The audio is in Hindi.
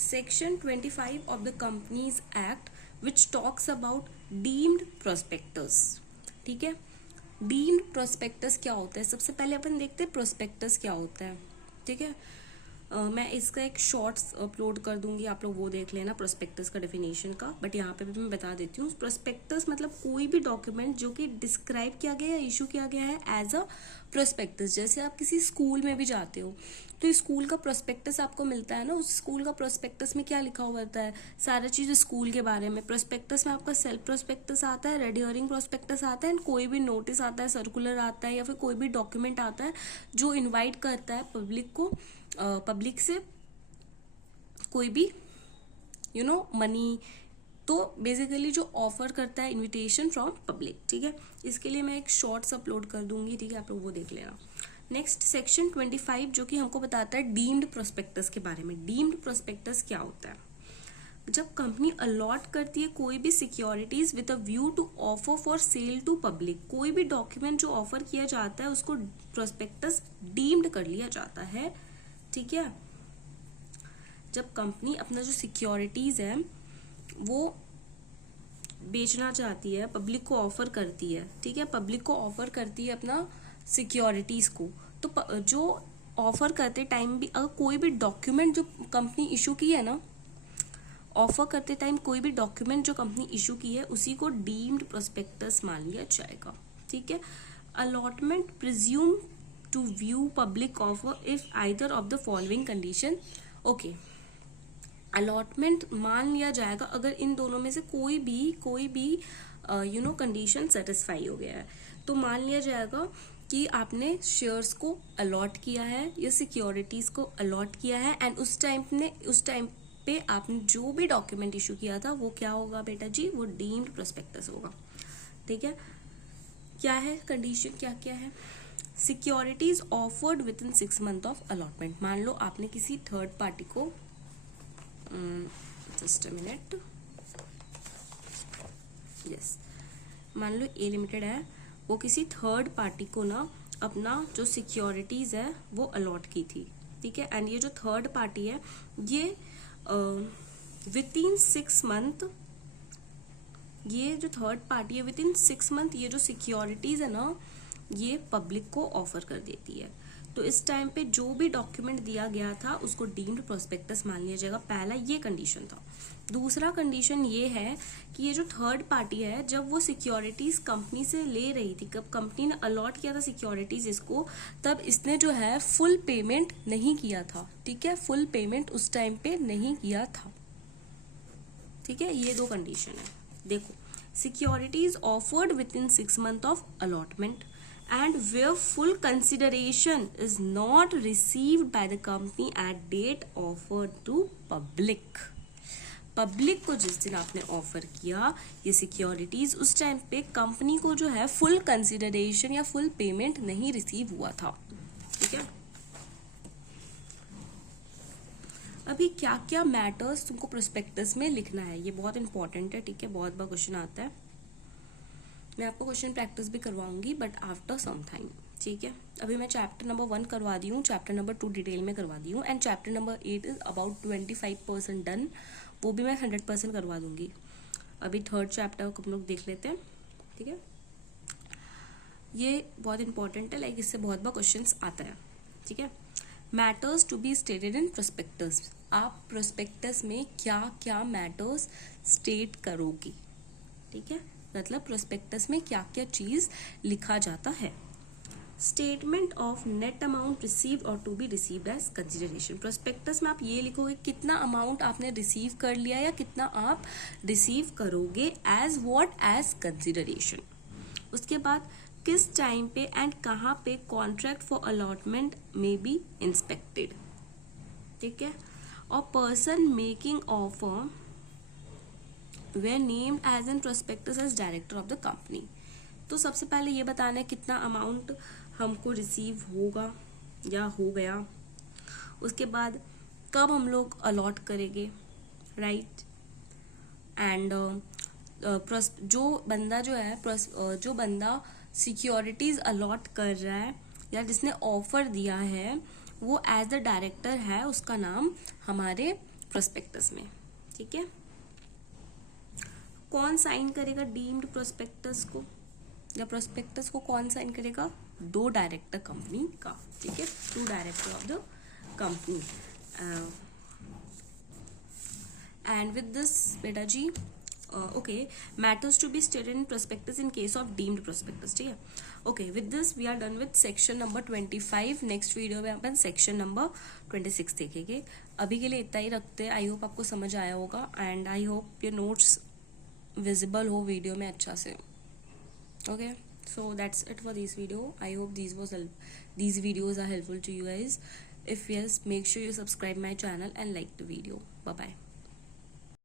Section 25 of the companies act which talks about deemed prospectus. ठीक है, डीम्ड प्रोस्पेक्टस क्या होता है? सबसे पहले अपन देखते हैं प्रोस्पेक्टस क्या होता है। ठीक है, मैं इसका एक शॉर्ट्स अपलोड कर दूंगी, आप लोग वो देख लेना प्रोस्पेक्टस का डेफिनेशन का। बट यहाँ पे भी मैं बता देती हूँ, प्रोस्पेक्टस मतलब कोई भी डॉक्यूमेंट जो कि डिस्क्राइब किया गया है, इशू किया गया है एज अ प्रोस्पेक्टस। जैसे आप किसी स्कूल में भी जाते हो तो स्कूल का प्रोस्पेक्टस आपको मिलता है ना, उस स्कूल का प्रोस्पेक्टस में क्या लिखा हुआ होता है? सारा चीज़ स्कूल के बारे में। प्रोस्पेक्टस में आपका सेल्फ प्रोस्पेक्टस आता है, रेड हियरिंग प्रोस्पेक्टस आता है, एंड कोई भी नोटिस आता है, सर्कुलर आता है, या फिर कोई भी डॉक्यूमेंट आता है जो इन्वाइट करता है पब्लिक को, पब्लिक से कोई भी मनी, तो बेसिकली जो ऑफर करता है इनविटेशन फ्रॉम पब्लिक। ठीक है, इसके लिए मैं एक शॉर्ट्स अपलोड कर दूंगी। ठीक है, आप लोग वो देख लेना। नेक्स्ट सेक्शन 25 जो कि हमको बताता है डीम्ड प्रोस्पेक्टस के बारे में। डीम्ड प्रोस्पेक्टस क्या होता है? जब कंपनी अलॉट करती है कोई भी securities with a view to offer for sale to public, कोई भी डॉक्यूमेंट जो ऑफर किया जाता है उसको प्रोस्पेक्टस डीम्ड कर लिया जाता है। ठीक है, जब कंपनी अपना जो सिक्योरिटीज है वो बेचना चाहती है, पब्लिक को ऑफर करती है। ठीक है, पब्लिक को ऑफर करती है अपना सिक्योरिटीज को, तो जो ऑफर करते टाइम भी अगर कोई भी डॉक्यूमेंट जो कंपनी इशू की है ना, ऑफर करते टाइम कोई भी डॉक्यूमेंट जो कंपनी इशू की है उसी को डीम्ड प्रोस्पेक्टस मान लिया जाएगा। ठीक है, allotment presume to view public offer if either of the following condition. Okay, allotment मान लिया जाएगा अगर इन दोनों में से कोई भी कंडीशन सेटिस्फाई हो गया है, तो मान लिया जाएगा कि आपने शेयर्स को अलॉट किया है या सिक्योरिटीज को अलॉट किया है, एंड उस टाइम पे आपने जो भी डॉक्यूमेंट इशू किया था वो क्या होगा बेटा जी? वो डीम्ड प्रोस्पेक्टस होगा। ठीक है, क्या है कंडीशन, क्या क्या है? Securities offered with in 6 month of allotment. मान लो आपने किसी थर्ड पार्टी को, जस्ट अ मिनट, यस, मान लो ए लिमिटेड है, वो किसी थर्ड पार्टी को ना अपना जो सिक्योरिटीज है वो अलॉट की थी। ठीक है, एंड ये जो थर्ड पार्टी है ये विद इन 6 मंथ, ये जो थर्ड पार्टी है विद इन 6 मंथ ये जो सिक्योरिटीज है ना ये पब्लिक को ऑफर कर देती है। तो इस टाइम पे जो भी डॉक्यूमेंट दिया गया था उसको डीम्ड प्रोस्पेक्टस मान लिया जाएगा। पहला ये कंडीशन था। दूसरा कंडीशन ये है कि ये जो थर्ड पार्टी है जब वो सिक्योरिटीज कंपनी से ले रही थी, कब कंपनी ने अलॉट किया था सिक्योरिटीज इसको, तब इसने जो है फुल पेमेंट नहीं किया था। ठीक है, फुल पेमेंट उस टाइम पे नहीं किया था। ठीक है, ये दो कंडीशन है। देखो, securities offered with in 6 month of allotment and where full consideration is not received by the company at date offered to public। Public को जिस दिन आपने ऑफर किया ये सिक्योरिटीज, उस टाइम पे कंपनी को जो है फुल कंसिडरेशन या फुल पेमेंट नहीं रिसीव हुआ था। ठीक है, अभी क्या क्या मैटर्स तुमको प्रोस्पेक्टस में लिखना है, ये बहुत इंपॉर्टेंट है। ठीक है, बहुत बार क्वेश्चन आता है, मैं आपको क्वेश्चन प्रैक्टिस भी करवाऊंगी बट आफ्टर सम टाइम। ठीक है, अभी मैं चैप्टर नंबर 1 करवा दी हूँ, चैप्टर नंबर 2 डिटेल में करवा दी हूँ, and chapter number 8 is about 25% done, वो भी मैं 100% करवा दूंगी। अभी थर्ड चैप्टर को हम लोग देख लेते हैं। ठीक है, ये बहुत इंपॉर्टेंट है, लाइक इससे बहुत बार क्वेश्चन आता है। ठीक है, matters to be stated in prospectus. आप प्रोस्पेक्टस में क्या क्या मैटर्स स्टेट करोगी? ठीक है, मतलब प्रोस्पेक्टस में क्या क्या चीज लिखा जाता है। Statement of net amount received और to be received as consideration. Prospectus में आप ये लिखोगे कितना अमाउंट आपने रिसीव कर लिया या कितना आप रिसीव करोगे एज व्हाट? As consideration. उसके बाद किस टाइम पे एंड कहाँ पे कॉन्ट्रैक्ट फॉर अलॉटमेंट में बी इंस्पेक्टेड। ठीक है, और person making offer were named as in prospectus as director of the company। तो सबसे पहले ये बताना है कितना अमाउंट हमको रिसीव होगा या हो गया, उसके बाद कब हम लोग अलॉट करेंगे, राइट, एंड जो बंदा सिक्योरिटीज अलॉट कर रहा है या जिसने ऑफर दिया है वो एज द डायरेक्टर है, उसका नाम हमारे प्रोस्पेक्टस में, ठीक है। कौन साइन करेगा डीम्ड प्रोस्पेक्टस को या प्रोस्पेक्टस को कौन साइन करेगा? 2 डायरेक्टर कंपनी का, ठीक है, 2 director of the company. And with this बेटा जी okay, matters to be stated in prospectus in case of deemed prospectus, ठीक है। Okay, with this we are done with section number 25। Next video में अपन सेक्शन नंबर 26 देखेंगे। अभी के लिए इतना ही रखते हैं। आई होप आपको समझ आया होगा and I hope your notes visible हो वीडियो में अच्छा से। Okay, so that's it for this video. I hope these videos are helpful to you guys. If yes, make sure you subscribe my channel and like the video. Bye bye.